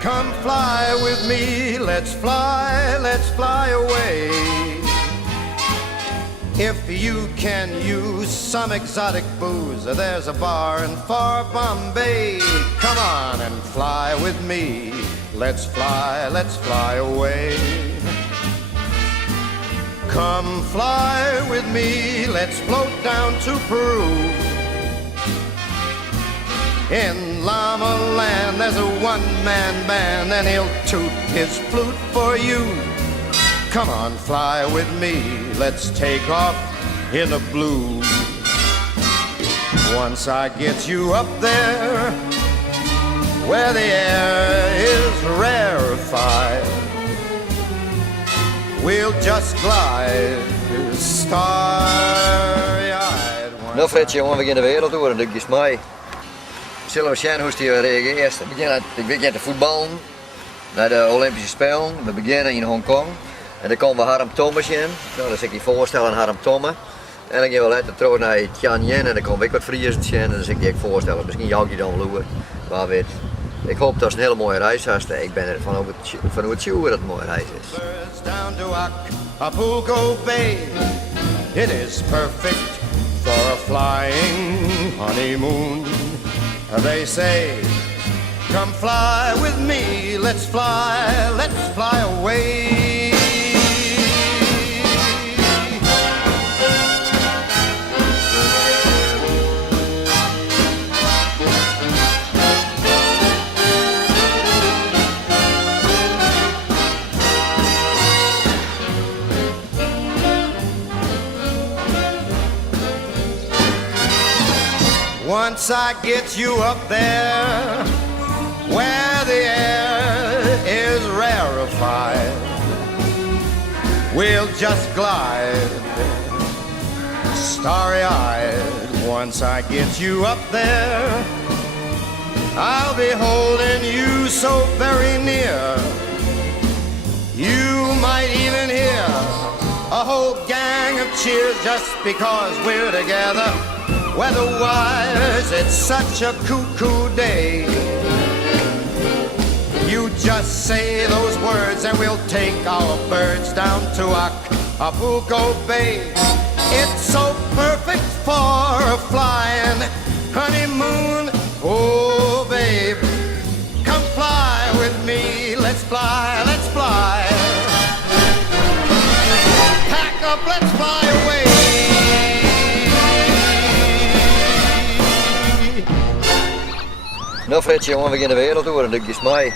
Come fly with me, let's fly away. If you can use some exotic booze, there's a bar in far Bombay. Come on and fly with me, let's fly away. Come fly with me, let's float down to Peru. In Llama Land there's a one-man band and he'll toot his flute for you. Come on, fly with me, let's take off in the blue. Once I get you up there, where the air is rarefied, we'll just glide starry-eyed. Nou Fredje, jongen, we gaan de wereld door en dat is mij. Zullen we zien hoe die reageert? Ik begin te voetballen naar de Olympische Spelen. We beginnen in Hongkong. En dan komen we Harm Thomas in. Nou, dat is ik die voorstellen aan Harm Thomas. En dan gaan we later terug naar Tianjin en dan kom ik wat Friesend in. En dan zeg ik voorstellen. Misschien jou je dan lopen. Maar weet. Ik hoop dat het een hele mooie reis is. Ik ben ervan overtuigd dat het een mooie reis is. Down to Acapulco Bay. It is perfect for a flying honeymoon. They say, come fly with me, let's fly away. Once I get you up there, where the air is rarefied, we'll just glide starry-eyed. Once I get you up there, I'll be holding you so very near. You might even hear a whole gang of cheers just because we're together. Weather-wise, it's such a cuckoo day. You just say those words and we'll take our birds down to Acapulco Bay. It's so perfect for a flying honeymoon. Oh, babe, come fly with me. Let's fly. Pack up, let's fly away. Nou Fredje, jongen, we gaan de wereld door en dat is mij.